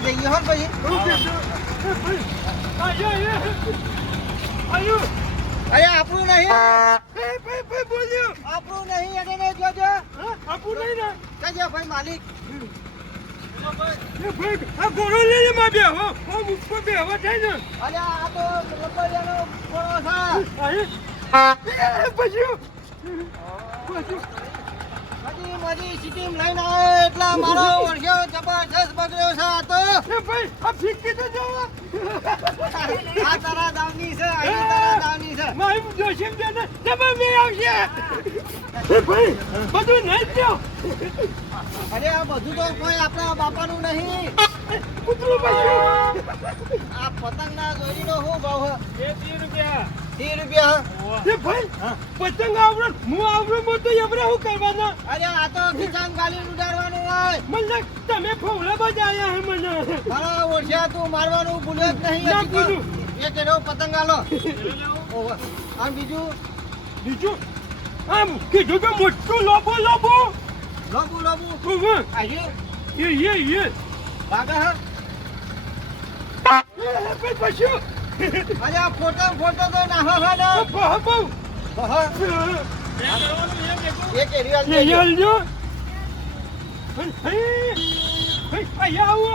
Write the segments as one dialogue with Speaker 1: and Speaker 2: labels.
Speaker 1: આપણે જઈએ હો પછી
Speaker 2: હું.
Speaker 1: અરે આપણું નહીં. આપણું નહીં એને નહીં જોજો
Speaker 2: હા, આપું નહીં ને?
Speaker 1: કહેજો ભાઈ માલિક
Speaker 2: આ ઘોડો લઈ લે માં બેહો. આમ ઉપર બેહવા થાય ને.
Speaker 1: અરે આ તો લંબડિયાનો ઘોડો છે
Speaker 2: પછી, પછી,
Speaker 1: બધી બધી સિટીમ લઈને આવ્યો એટલે મારો ઓળખ્યો જબરજસ્ત બગડ્યો છે આ તો
Speaker 2: ભાઈ, આ ફીકી તો જોવો.
Speaker 1: આ તારા દાવની છે આ તારા દાવની છે
Speaker 2: મારી જોશીમ જબર આવશે. એ ભાઈ, બધું નહીં થયો.
Speaker 1: અરે આ બધું તો કોઈ આપણા બાપાનું નહીં
Speaker 2: કૂતરું.
Speaker 1: આ પતંગના દોરીનો શું ભાવ છે
Speaker 2: એ ત્રીસ રૂપિયા.
Speaker 1: ત્રીસ રૂપિયા
Speaker 2: એ ભાઈ, પતંગ આવડે, હું આવડે, મો તો એવરે હું કરવાના?
Speaker 1: અરે આ તો કિસાન ગાલી ઉડાડવાનું હોય.
Speaker 2: મને તમે ફોવલા બજાયા હે મને.
Speaker 1: મારા ઓછા તું મારવાનું ભૂલે જ નહીં
Speaker 2: ના. ભૂલ્યું.
Speaker 1: એક એનો પતંગ આલો. આમ બીજું?
Speaker 2: બીજું? આમ કીધું કે મોટું લોબો લોબો.
Speaker 1: લોબો લોબો.
Speaker 2: તું
Speaker 1: આવ્યું
Speaker 2: એ યે યે
Speaker 1: ભાગે હે.
Speaker 2: પછ્યું
Speaker 1: અરે આ ફોટો ફોટો તો નાહો હે ને
Speaker 2: બહુ બહુ
Speaker 1: એક એરિયા
Speaker 2: એ
Speaker 1: લેજો.
Speaker 2: યાલજો અહીંયા આવો.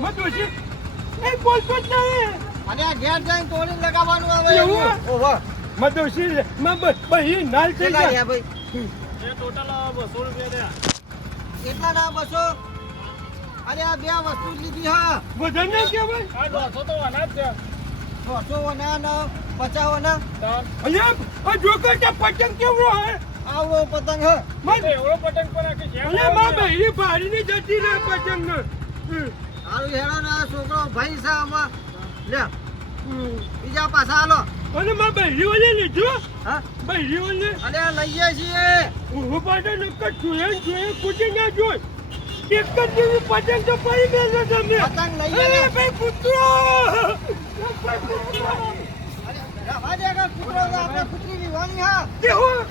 Speaker 2: મત ઓછી. એ બોલતો જ નહીં
Speaker 1: અને આ ઘેર જઈને તોડીને લગાવવાનું આવે
Speaker 2: એવું?
Speaker 1: ઓહો.
Speaker 2: મદોશી માં બહી નાલ થઈ
Speaker 1: કેટલા
Speaker 2: ગયા.
Speaker 1: રહ્યા ભાઈ? કેટલા ના બસો? અરે આ બે વસ્તુ લીધી હા.
Speaker 2: વધારે નહીં છે.
Speaker 1: છસો ના ના પચાસ ના
Speaker 2: અહીંયા આ જોકર કે પતંગ કેવો હે?
Speaker 1: આવો પતંગ હે.
Speaker 2: મત અહીંયા માં બહેરી ભારીની જતી રે પતંગ
Speaker 1: હારું હેડો ના આ છોકરો ભાઈ છે આમાં. લે. બીજા પાછા હાલો.
Speaker 2: અને માં બહેરી ઓલે લીધું?
Speaker 1: હા.
Speaker 2: બહેરી ઓલે
Speaker 1: અરે આ લઈએ છીએ.
Speaker 2: હું પાડે નક્કર જોયે ને જોઈએ કૂદી ના જોઈ એક જ જેવી પતંગ તો પડી ગયેલો તમે
Speaker 1: પતંગ
Speaker 2: લઈ ભાઈ કૂતરો!
Speaker 1: કે કૂતરો. કૂતરી
Speaker 2: લે ભાઈ
Speaker 1: હું.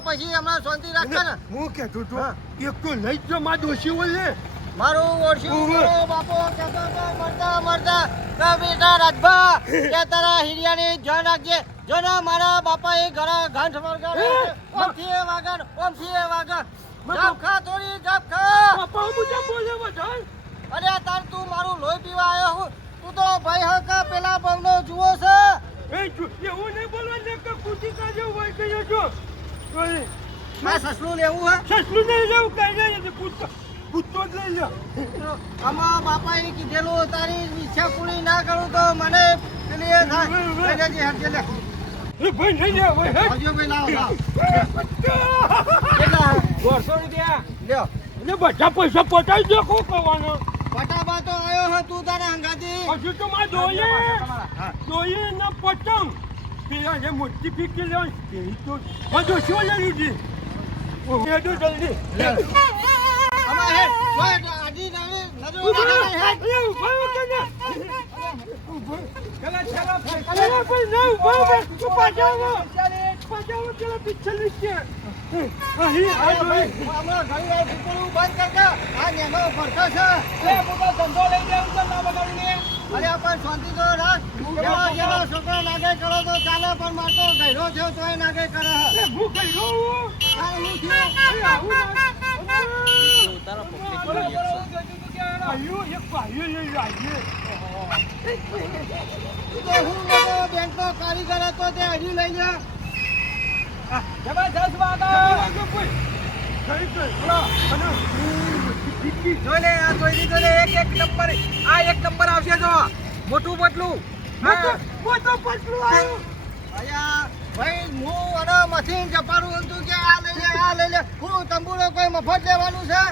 Speaker 1: પછી હમણાં શાંતિ રાખે ને.
Speaker 2: હું કહેતો તો. એક તો લઈ જ જો માં દોશી ઓલે.
Speaker 1: મારું ઓળખ્યું બાપો કેતો મરતા મરતા કે બેટા રાજભા. કે તારા હિરિયાની જાન રાખજે જો ના મારા બાપા એ ઘણા ઘંટ છે. ઓમથી એ વાગણ ઓમથી એ વાગણ. જપ ખા થોડી જપ
Speaker 2: બાપા મુજે બોલે વધારે
Speaker 1: અરે તાર તું મારું લોહી પીવા આવ્યો હું. તું તો ભાઈ હકા પેલા બમનો જુઓ છે.
Speaker 2: એ એવું નહીં બોલવાનું કે કૂદી કાજે હોય કે જો. મેં
Speaker 1: આ સસલું લેવું હે?
Speaker 2: સસલું નહીં લેવું કઈ નહીં કૂદતો કૂદતો જ લઈ
Speaker 1: આમાં બાપાએ કીધેલું તારી ઈચ્છા પૂરી ના કરું તો મને એ થાય લેજે, લે.
Speaker 2: ભાઈ નહીં લે ભાઈ હેટ.
Speaker 1: ભાઈ લાવો લાવો કેટલા?
Speaker 2: દોઢસો રૂપિયા?
Speaker 1: લ્યો.
Speaker 2: એટલે બધા પૈસા પટાઈ દે કો કરવાનો?
Speaker 1: પટાબા તો આવ્યો હે તું તારે હંગાથી.
Speaker 2: પછી તો માં જોઈએ. જોઈએ ને પતંગ પેલા જે મોટી ફીકી લે તો હજુ શું લઈ લીધી? જલ્દી.
Speaker 1: છોકરો નાગે કરો તો ચાલે પણ મારતો ગયરો તો તોય નાગે કરે હે.
Speaker 2: એ હું. કઈ રહું
Speaker 1: તારે શું થયું?
Speaker 2: અરે આવું ના આયુ એક ભાઈઓ એ આયુ
Speaker 1: તું તો હું મોટો બેંકનો કારીગર હતો તે હજી લઈ જા.
Speaker 3: જો લે આ જોઈ લીધો લે એક એક નંબર. આ એક નંબર આવશે જો. મોટું પતલું હા.
Speaker 1: અયા ભાઈ હું અને મશીન જપાડું હતું કે આ લઈ લે આ લઈ લે. હું તંબુરો કોઈ મફત લેવાનું છે?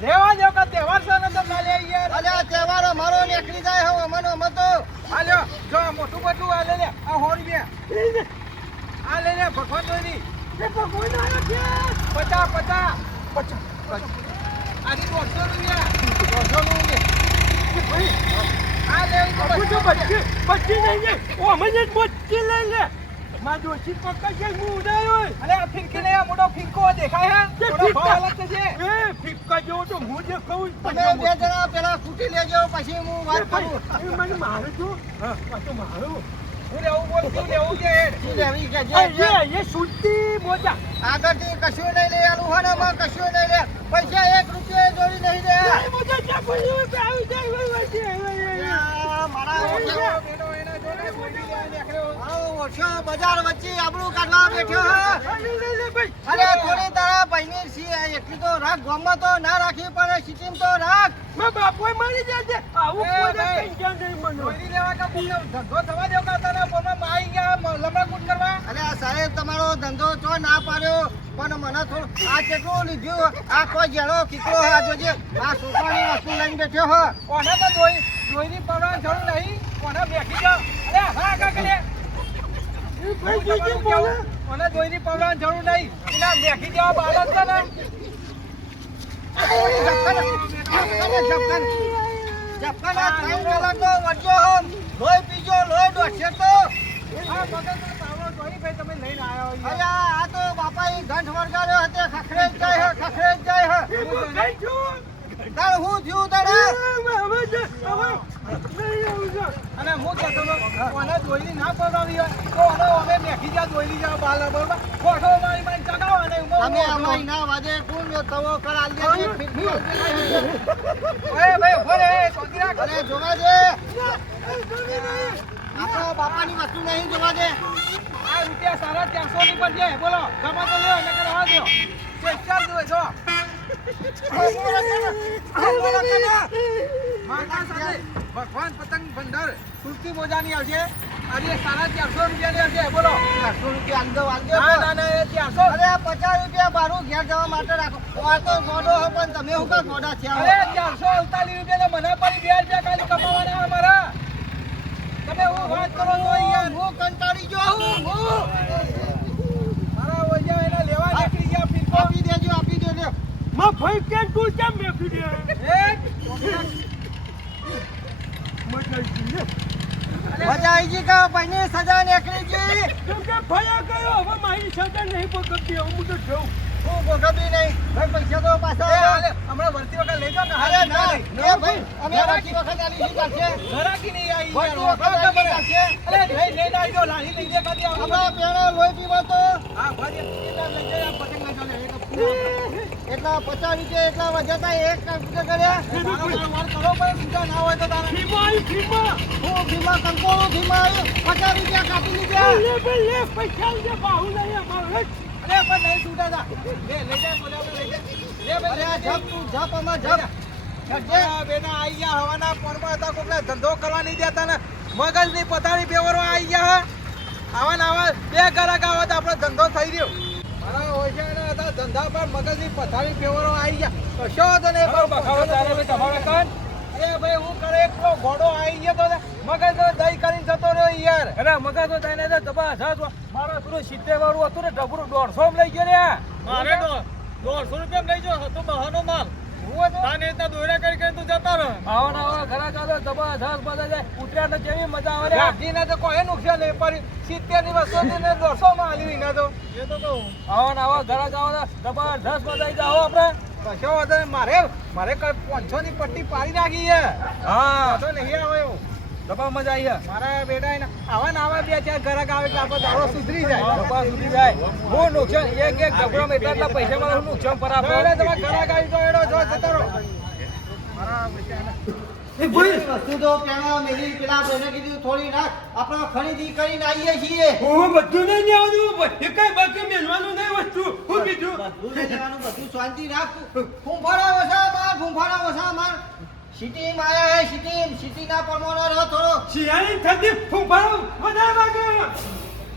Speaker 3: દો કે તહેવાર છે ને તો કાલે યાર.
Speaker 1: અલે આ તહેવાર અમારો નીકળી જાય હવે અમનો અમે તો.
Speaker 3: આ લ્યો જો મોટું મોટું આ લે લે આ આ લે લે ભગવાન જોઈ પચાસ પચાસ આની દોઢસો રૂપિયા.
Speaker 1: દોઢસોનું ને.
Speaker 3: આ
Speaker 2: લે છું બચ્ચી બચ્ચી લઈ લે ઓ મને જ બચ્ચી લઈ લે. મારા ડોશી પકડશે હું ઉડાયો
Speaker 3: અરે આ ફિરકી નહીં, આ મોટો ફિરકો દેખાય હે? થોડો ભાવ અલગ છે.
Speaker 2: એ ફિક્કા જેવો તો હું જે કહું
Speaker 1: તમે બે જણા પેલા કૂટી લેજો પછી હું વાત કરું.
Speaker 2: એ મને મારે છું હા. તો મારું.
Speaker 3: હું લેવું બોલ, શું લેવું છે?
Speaker 1: શું લેવી કે જે
Speaker 2: એ સુતી મોજા.
Speaker 1: આગળથી કશું નહીં લઈ આલું કશું નહીં લે. પૈસા એક રૂપિયા જોડી નહીં લે
Speaker 2: કોઈ આવી જાય
Speaker 1: મારા બજાર વચ્ચે આબરૂ કાઢવા બેઠો હે.
Speaker 2: લઈ લે ભાઈ
Speaker 1: અરે થોડી તારા ભાઈની સી એટલી તો રાખ ગામમાં તો ના રાખી પણ સિટીમ તો રાખ.
Speaker 2: મા બાપોય મરી જાય આવું કોઈ
Speaker 3: ભાઈ.
Speaker 2: નહીં મને
Speaker 3: બોલી લેવા કે ધંધો થવા દેવો કે તને બોલમાં માં ગયા, મ- લમણાકૂટ કરવા?
Speaker 1: અરે આ સાહેબ તમારો ધંધો તો ના પાડ્યો પણ મને થોડું આ કેટલું લીધું? આ કોઈ જેડો કીકડો આ જોજે. આ સોપાની વસ્તુ લઈને બેઠો હે.
Speaker 3: કોને તો જોઈ દોઈની પરવા જરૂર નહીં. કોને બેઠી જાઓ. કોને દોઈની પડવાની જરૂર નહીં. એના બેઠી જવા બાળક છે ને.
Speaker 1: બાપા ઘંટ વળગાડ્યો હતે. ખખરે જ જાય હે ખખરે જ જાય તાર હું થયું તારે?
Speaker 2: હવે જે હવે નહીં આવું છું.
Speaker 3: અને હું કહેતો હતો કોને દોઈની ના પડાવી હોય તો આનો અમે મેખી જ્યાં દોઈની જાવ બાલ બરોબર ખોટો મારી મારી ચગાવો અને
Speaker 1: અમે અમારી ના વાજે કોણ તવો કરાલ દે છે
Speaker 3: ઓય ભાઈ ઊભો રે
Speaker 1: કરે જોવા દે. આપણા બાપાની વસ્તુ નહીં જોવા દે.
Speaker 3: આ રૂપિયા સાડા ચારસો ની પણ છે બોલો. ગમે તો લ્યો એટલે કરવા દો દ્યો ચેષ્ટા દો સાથે ભગવાન પતંગ ભંડાર સુરતી મોજાની આવશે આજે સાડા ચારસો રૂપિયાની આવશે બોલો.
Speaker 1: ચારસો રૂપિયા આલજો આલજો.
Speaker 3: ના ચારસો.
Speaker 1: અરે પચાસ રૂપિયા મારું ઘેર જવા માટે રાખો. આ તો ગોડો હો પણ તમે હું કા ગોડા છે
Speaker 3: અરે ચારસો અડતાલીસ રૂપિયા મને પડી બે રૂપિયા ખાલી કમાવાના અમારા તમે હું વાત કરો છો યાર
Speaker 1: હું કંટાળી ગયો હું હું.
Speaker 3: મારા ઓજા એના લેવા નીકળી ગયા
Speaker 1: આપી દેજો આપી દેજો
Speaker 2: માં ભાઈ કે તું કેમ મેકી દે મજા આવી ગઈ
Speaker 1: મજા આવી ગઈ કે ભાઈની સજા નીકળી ગઈ?
Speaker 2: કેમ કે ભયા ગયો હવે મારી સજા નહીં પકડતી હું તો જોઉં.
Speaker 1: હું પકડતી નહીં. ભાઈ પૈસા તો પાછા.
Speaker 3: હમણાં વળતી વખત લઈ જાવ ને.
Speaker 1: અરે ના. એ ભાઈ અમે રાખી વખત આલી શું ચાલશે
Speaker 3: ઘરાકી નહીં આવી
Speaker 1: વળતી વખત
Speaker 3: મને.
Speaker 1: ચાલશે
Speaker 3: અરે લઈ ના આવજો, લાહી લઈ જે કાઢી આવો.
Speaker 1: પેણે લોહી પીવા તો.
Speaker 3: હા, ભાઈ એટલા લઈ જાય, આ પતંગ ના ચાલે લે, એક
Speaker 1: એટલા પચાસ રૂપિયા એટલા વજતા એક કાપી કર્યા
Speaker 3: ના હોય તો
Speaker 1: હું ભીમા કંકોળો ભીમા પચાસ રૂપિયા કાપી લીધા
Speaker 2: પૈસા લે બાહુ નહીં અમારે
Speaker 3: અરે, પણ નહીં છૂટા તા. લે, લઈ જાય, બોલે આપણે લઈ જાય. લે, ભાઈ,
Speaker 1: આ
Speaker 3: લઈ જાય.
Speaker 1: જપ તું જપ આમાં જપ.
Speaker 3: બેના આઈ ગયા હવાના ફોનમાં હતા કોકને ધંધો કરવા નહીં દેતા ને મગજની પથારી ફેરવવા આઈ ગયા. આવા ને આવા બે ગરાક આવા તો આપણો ધંધો થઈ રહ્યો મારા હોય હતા ધંધા પર મગજની પથારી ફેવરો આવી ગયા. કશો હતો ને એ ભાઈ હું કરે એકલો ઘોડો આવી ગયો તો ને મગજ તો દહીં કરીને જતો રહ્યો યાર.
Speaker 4: અરે મગજ તો થઈને તો જબરજસ્ત મારો પેલું સિત્તેર વાળું હતું ને ડબરું દોઢસો લઈ ગયો રે મારે દોઢસો રૂપિયા લઈ ગયો હતો બહાનો માલ.
Speaker 3: હું
Speaker 4: તાને રીતના દોયડા કરી કરીને તું જતો રહો આવો ને આવો ઘરા કાઢો જબરજસ્ત મજા જાય ઉતર્યા તો કેવી મજા આવે રે?
Speaker 3: ગાડીને તો કોઈ નુકસાન નહીં પડી સિત્તેરની વસ્તુ ને દોઢસો માં આલી એને તો.
Speaker 4: એ તો કહું. આવો ને આવો ઘરા આવો દબા જબરજસ્ત બધા જાઓ આપણે.
Speaker 3: કશો વધારે. મારે મારે પાંચસો ની પટ્ટી પાડી નાખી છે.
Speaker 4: હા.
Speaker 3: તો નહીં આવે એવું.
Speaker 4: દબા મજા આવી
Speaker 3: મારા બેટા એને આવા ને આવા બે ચાર ઘરાક આવે એટલે આપણો દાડો સુધરી જાય.
Speaker 4: દબા સુધરી જાય. હું નુકસાન એક એક ગભરામ એટલા પૈસા મારે નુકસાન પર આપો.
Speaker 3: તમે ઘરાક આવી તો એડો જો જતો રહો મારા બેટા
Speaker 1: એ વસ્તુ તો પેલા મેલી પેલા ભાઈને કીધું થોડી રાખ આપણે ખરીદી કરીને આવીએ છીએ.
Speaker 2: હું બધું નહીં આવતું એ કઈ બાકી મેળવાનું નહીં વસ્તુ. હું કીધું
Speaker 1: બધું લઈ બધું શાંતિ રાખ. ફૂંફાડા ઓછા માર ફૂંફાડા ઓછા માર. સિટીમાં આયા હે સિટી. સિટીના પરમાણુ રહો થોડો.
Speaker 2: શિયાળી થતી ફૂંફાડો વધારે વાગે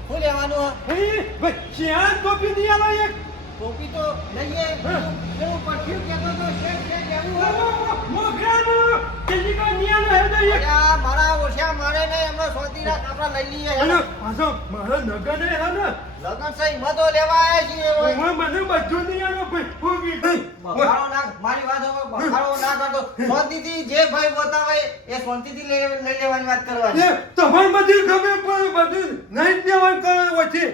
Speaker 1: શું લેવાનું? હે?
Speaker 2: હે શિયાળ ટોપી નહીં આલો એક
Speaker 1: ટોપી તો લઈએ. પેલું પરફ્યુમ કહેતો તો શેઠ શેઠ લેવું હોય.
Speaker 2: મોગરાનું જલ્દી કો નહીં આલો હે તો એક
Speaker 1: અલ્યા, મારા ઓછા મારે નહીં હમણાં શાંતિ રાખ લઈ લઈએ.
Speaker 2: અને પાછો મારો નગર હે ને?
Speaker 1: લગન સહી મધો લેવા આયા છીએ ઓય.
Speaker 2: મને બધું નહીં આલો ભાઈ હું કીધું.
Speaker 1: બગાડો મારી વાત હવે શાંતિથી જે ભાઈ બતાવે એ શાંતિથી લઈ લેવાની વાત કરવાની.
Speaker 2: એ બધી ખબર પડે બધું નહીં દેવાનું કરે વચ્ચે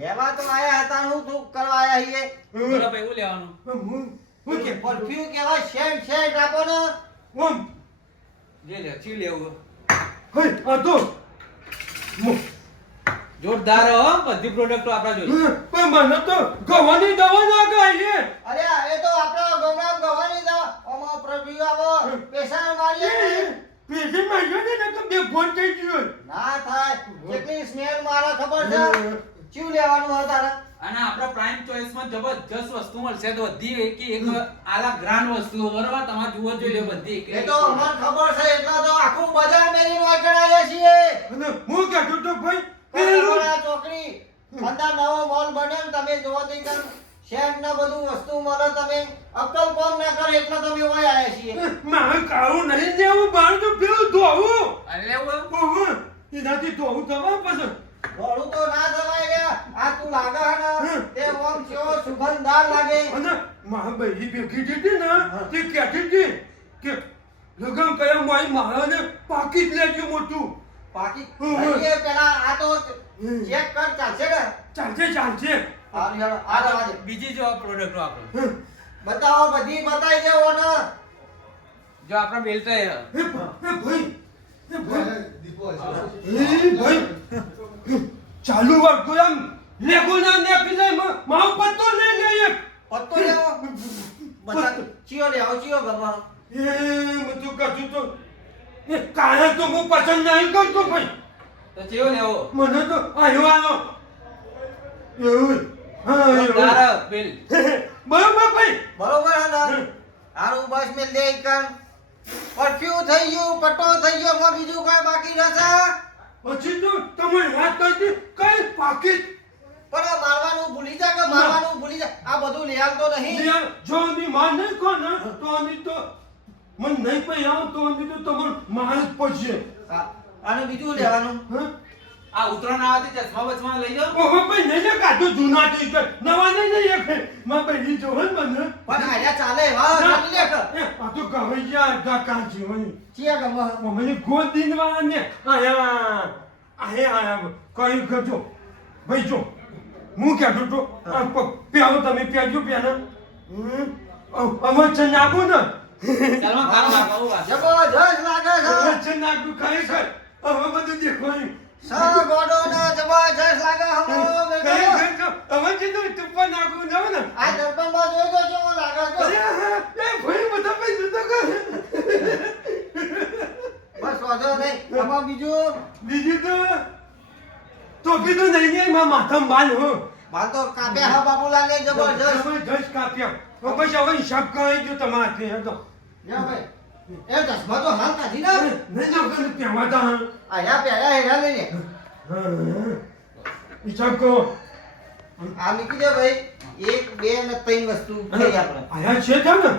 Speaker 1: લેવા તો આયા હતા હું તું કરવા આયા છીએ?
Speaker 4: બોલો ભાઈ હું લેવાનું?
Speaker 2: હું હું કે?
Speaker 1: પરફ્યુમ કહેવાય શેન્ટ શેન્ટ આપો ને.
Speaker 2: ઓમ.
Speaker 4: જે લે ચી લેવું
Speaker 2: હે આ તો.
Speaker 4: જોરદાર હો બધી પ્રોડક્ટો આપણા
Speaker 2: જોઈએ પણ મને તો ગવાની દવા ના ગાય
Speaker 1: અરે એ તો આપણા ગમરામ ગવાની દવા. ઓમાં પ્રભુ આવો પેશાબ મારીએ
Speaker 2: પેશી માં ગયો ને તો બે ફોન થઈ ગયો
Speaker 1: ના થાય. કેટલી સ્મેલ મારે ખબર છે. ચીવ લેવાનું હતા
Speaker 5: અને ચોઇસમાં જબરજસ્ત વસ્તુ મળશે તો બધી એક એક આલા ગ્રાન્ડ વસ્તુ બરોબર? તમારે જુઓ જોઈએ બધી
Speaker 1: એ તો અમને ખબર છે એટલા તો આખું બજાર મેલી વાંચણ આવ્યા છીએ.
Speaker 2: અને હું કે ટુટુ ભાઈ પેલું
Speaker 1: ચોકડી અંદર નવો મોલ બન્યો ને તમે જોવો તો એકદમ કામ ના બધું વસ્તુ મળે તમે અક્કલ કોમ ના કરે એટલે તમે ઓય આયા છીએ.
Speaker 2: મારે કાળું નહીં લેવું બહાર તો પેલું ધોવું.
Speaker 5: અરે લેવું
Speaker 2: એનાથી ધોવું થવા પછી.
Speaker 1: ધોળું તો ના થવાય લ્યા. આ તું લાગે હે ને
Speaker 2: હમ.
Speaker 1: તે ઓમ કેવો સુગંધદાર લાગે.
Speaker 2: અને મારા બહેરી ભેગી દીધી ને તે કહેતી હતી કે લગન કયા મારી પાકી જ લેજો મોટું.
Speaker 1: પાકી?
Speaker 2: હમ.
Speaker 1: પેલા આ તો ચેક કર ચાલશે ને?
Speaker 2: ચાલશે ચાલશે.
Speaker 1: આ
Speaker 5: બીજી જો પ્રોડક્ટ આપણે.
Speaker 2: હમ.
Speaker 1: બતાવો બધી બતાવી દેવો ને
Speaker 5: જો આપણા બેલ્ટ
Speaker 2: એ ભાઈ એ ભાઈ. દીપો ભાઈ. એ ભાઈ. ચાલુ વર્ગ એમ. લેગો ના નેક લે માવ પત્તો લઈ લે
Speaker 1: પત્તો લેવો બતા ચિયો લેવો ચિયો બાબા
Speaker 2: એ બધું કશું તો એ કાયા તો હું પસંદ નહીં કરતો ભાઈ.
Speaker 5: તો ચિયો લેવો
Speaker 2: મને તો આયો આયો. એવું હા
Speaker 5: જોરદાર
Speaker 2: બરોબર ભાઈ?
Speaker 1: બરોબર હા ને. હારું બસ મેં લે કર પરફ્યુ થઈ ગયું પટ્ટો થઈ ગયો બીજું કઈ બાકી નથી
Speaker 2: પછી તો તમે વાત કરતી કઈ પાકીટ
Speaker 1: પણ આ મારવાનું ભૂલી જા કે મારવાનું ભૂલી જા. આ બધું લઈ આવતો નહીં.
Speaker 2: યાર જો ની માર નહીં કો ને તો આની તો મન નહીં પઈ આવ તો આની તો તમને માર જ પડશે.
Speaker 1: હા, આને બીજું લેવાનું?
Speaker 2: હા?
Speaker 5: આ ઉતરણ આવતી ચશ્મા બચમાં લઈ જાઓ.
Speaker 2: ઓહો ભાઈ નહીં લે કાઢો જૂના થી નવા નહીં નહીં એક માં બહેરી જોવે ને મને.
Speaker 1: પણ આયા ચાલે વાહ ચાલી લે
Speaker 2: આ તો ગવૈયા અડધા કાંચી હોય
Speaker 1: ચિયા ગમો.
Speaker 2: મને ગોદ દીનવાળા ને આયા આયા આયા. કઈ કરજો ભાઈ જો હું કહેતો તો પ્યાવો તમે પ્યાજો પ્યાના છે નાખો ને?
Speaker 1: જબરજસ્ત લાગે છે.
Speaker 2: છે નાખું ખરેખર હવે બધું દેખવાનું.
Speaker 1: સા ગોડો ને જબરજસ્ત લાગે
Speaker 2: ખરેખર હવે છે ને તુપ્પા નાખું ના ને?
Speaker 1: આ દર્પણમાં જોઈ તો કેવો લાગે છે?
Speaker 2: એ ભઈ બધા પૈસા તો કર
Speaker 1: બસ વાંધો નહીં. આમાં બીજું?
Speaker 2: બીજું તો તો નહીં નહીં માં માથમ બાલ હો.
Speaker 1: બાલ તો કાપ્યા હા બાબુ લાગે જબરજસ્ત
Speaker 2: જબરજસ્ત કાપ્યા. તો પછી હવે હિસાબ કાઈ જો તમારાથી હે તો.
Speaker 1: લ્યો ભાઈ. એ ચશ્મા તો હાલ કાઢી ના
Speaker 2: નહીં જો કરું કહેવાતા હા.
Speaker 1: આયા પહેર્યા હેરા લઈને.
Speaker 2: હિસાબ કો
Speaker 1: આ નીકળી જાય ભાઈ. એક બે ને ત્રણ વસ્તુ થઈ આપણે.
Speaker 2: આયા છે છે ને?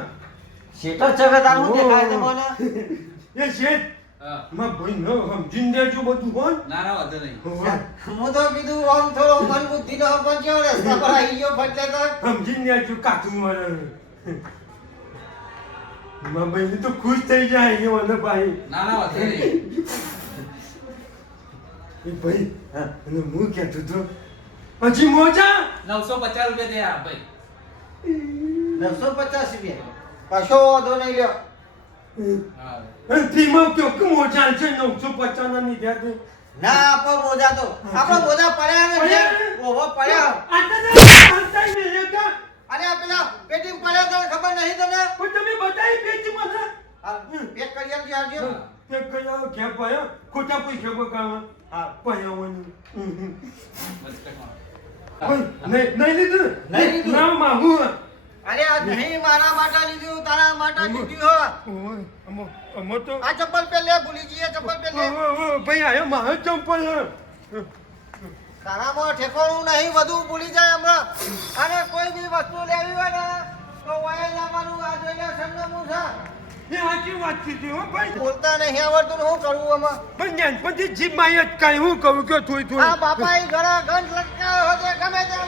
Speaker 1: શેટર ચગત આનું દેખાય તમને
Speaker 2: એ છે
Speaker 5: હા.
Speaker 2: માં ભાઈ ન સમજીને દેજો બધું હોય?
Speaker 5: ના ના વાંધો નહીં.
Speaker 1: હું. તો કીધું આમ થોડો મન બુદ્ધિ નો પણ રસ્તા પર આવી ગયો ફટલે તો.
Speaker 2: સમજીને દેજો કાચું મને માં ભાઈ તો ખુશ થઈ જાય એ મને ભાઈ.
Speaker 5: ના ના વાંધો નહીં.
Speaker 2: એ ભાઈ અને હું કહેતો તો પછી મોજા?
Speaker 5: નવસો પચાસ રૂપિયા થયા ભાઈ.
Speaker 1: નવસો પચાસ રૂપિયા. પાછો વાંધો નહીં લ્યો.
Speaker 5: હા
Speaker 2: કયો કે મોજા છે? નવસો પચાસ ના તો
Speaker 1: ના આપો મોજા તો આપણો મોજા પડ્યા ને
Speaker 2: પડ્યા?
Speaker 1: ઓહો પડ્યા. અને આ પેલા પેટી પડ્યા તને ખબર નહીં તને?
Speaker 2: પણ તમે બતાવી પેટી મને
Speaker 1: હા, પેક કરી આપજે આવજો.
Speaker 2: તે કયા કે પાયા ખોટા પૈસા બગાવા
Speaker 1: હા.
Speaker 2: પાયા
Speaker 5: કઈ
Speaker 2: નહીં નહીં લીધું?
Speaker 1: નહીં લીધું.
Speaker 2: ના માહુ.
Speaker 1: અરે આ નહીં મારા માટે લીધું. તારા માટે દીધી હો.
Speaker 2: અમો અમો તો
Speaker 1: આ ચપ્પલ પહેલે ભૂલી જઈએ ચપ્પલ પહેલે
Speaker 2: ભાઈ આયો મારે ચંપલ
Speaker 1: તારામાં ઠેકોણું નહીં વધુ ભૂલી જાય હમણાં. અને કોઈ બી વસ્તુ લેવી હોય ને તો વાયર લાવવાનું આ જોઈને લે સંગમું છે.
Speaker 2: એ સાચી વાત કીધી હો ભાઈ?
Speaker 1: બોલતા નહીં આવડતું હું કરવું આમાં?
Speaker 2: પણ જ્ઞાનપતિ જીભમાં જ કાંઈ હું કહું કે થોઈ
Speaker 1: થોઈ
Speaker 2: આ
Speaker 1: બાપા એ ઘણા ગંધ લટકાવ્યો છે ગમે તેમ